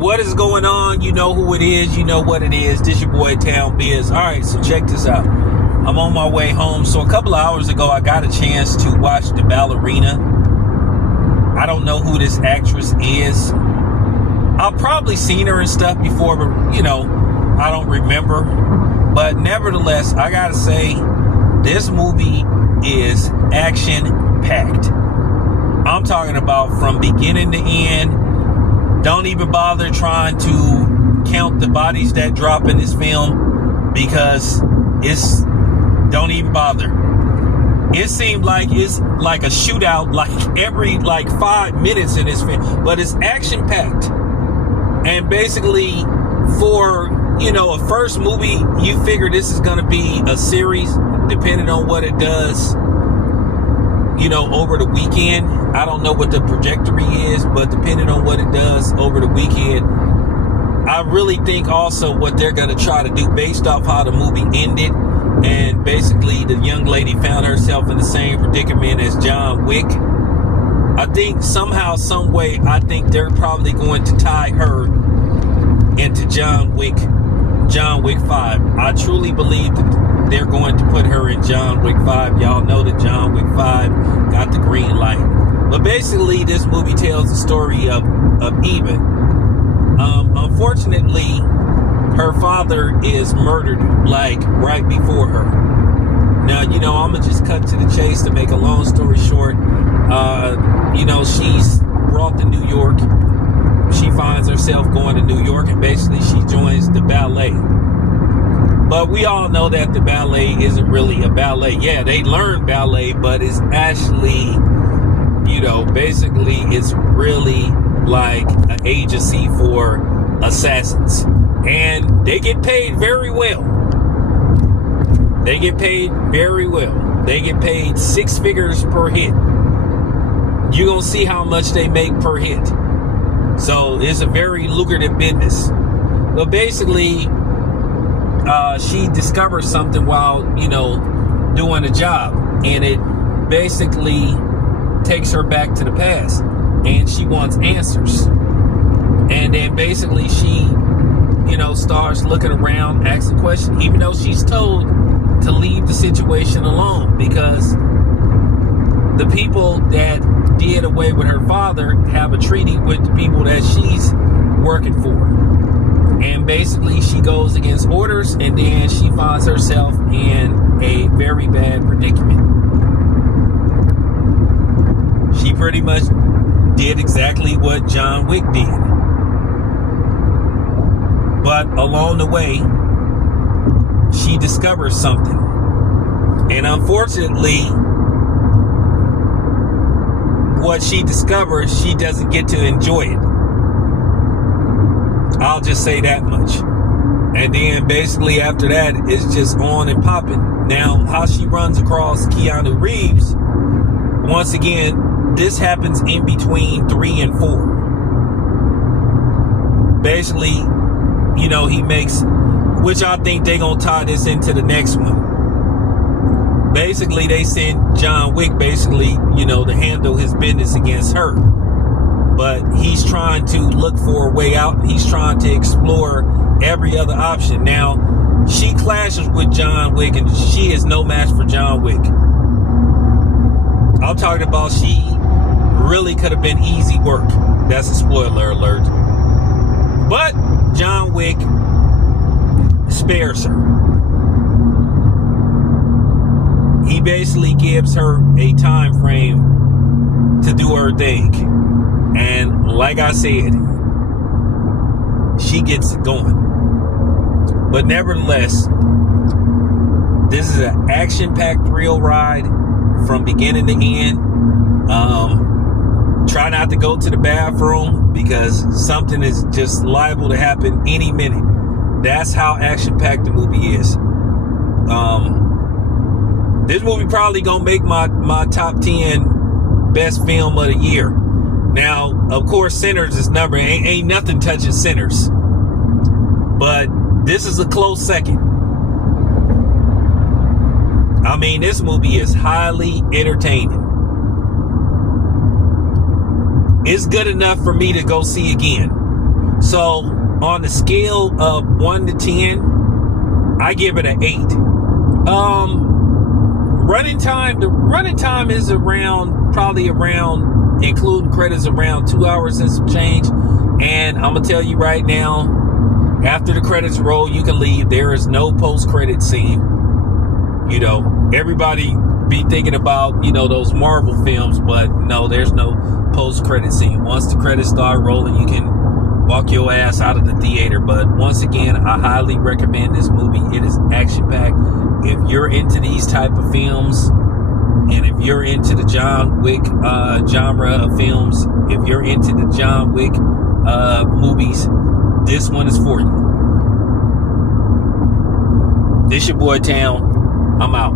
What is going on? You know who it is. You know what it is. This your boy Town Biz. All right, so check this out. I'm on my way home. So a couple of hours ago, I got a chance to watch the Ballerina. I don't know who this actress is. I've probably seen her and stuff before, but I don't remember. But nevertheless, I gotta say, this movie is action-packed. I'm talking about from beginning to end. Don't even bother trying to count the bodies that drop in this film, because don't even bother. It seemed like it's like a shootout like every 5 minutes in this film, but it's action packed. And basically for a first movie, you figure this is going to be a series depending on what it does over the weekend. I don't know what the trajectory is, but depending on what it does over the weekend, I really think also what they're going to try to do based off how the movie ended. And basically the young lady found herself in the same predicament as John Wick. I think somehow, some way, I think they're probably going to tie her into John Wick 5. I truly believe that they're going to put her in John Wick 5. Y'all know that John Wick 5 got the green light. But basically, this movie tells the story of Eva. Unfortunately, her father is murdered right before her. Now, I'm going to just cut to the chase to make a long story short. She's brought to New York. She finds herself going to New York, and basically she joins the ballet. But we all know that the ballet isn't really a ballet. Yeah, they learn ballet, but it's actually, basically it's really like an agency for assassins. And they get paid very well. They get paid very well. They get paid 6 figures per hit. You're going to see how much they make per hit. So it's a very lucrative business. But basically, she discovers something while, doing a job. And it basically takes her back to the past. And she wants answers. And then basically she, starts looking around, asking questions, even though she's told to leave the situation alone, because the people that did away with her father have a treaty with the people that she's working for. And basically she goes against orders, and then she finds herself in a very bad predicament. She pretty much did exactly what John Wick did. But along the way, she discovers something. And unfortunately, what she discovers, she doesn't get to enjoy it. I'll just say that much. And then basically after that, it's just on and popping. Now, how she runs across Keanu Reeves, once again, this happens in between 3 and 4. Basically, he makes, which I think they're going to tie this into the next one. Basically, they sent John Wick, to handle his business against her. But he's trying to look for a way out. He's trying to explore every other option. Now, she clashes with John Wick, and she is no match for John Wick. I'm talking about she really could have been easy work. That's a spoiler alert. But John Wick spares her. He basically gives her a time frame to do her thing. And like I said, she gets it going. But nevertheless, this is an action-packed thrill ride from beginning to end. Try not to go to the bathroom, because something is just liable to happen any minute. That's how action-packed the movie is. This movie probably gonna make my top 10 best film of the year. Now, of course, Sinners is number. Ain't nothing touching Sinners. But this is a close second. I mean, this movie is highly entertaining. It's good enough for me to go see again. So on the scale of 1 to 10, I give it an 8. Running time, the running time is probably around, including credits, around 2 hours and some change. And I'm gonna tell you right now, after the credits roll, you can leave. There is no post-credit scene. You know, everybody be thinking about, you know, those Marvel films, but no, there's no post-credit scene. Once the credits start rolling, you can walk your ass out of the theater. But once again, I highly recommend this movie. It is action-packed. If you're into these type of films, and if you're into the John Wick genre of films, if you're into the John Wick movies, this one is for you. This your boy Town. I'm out.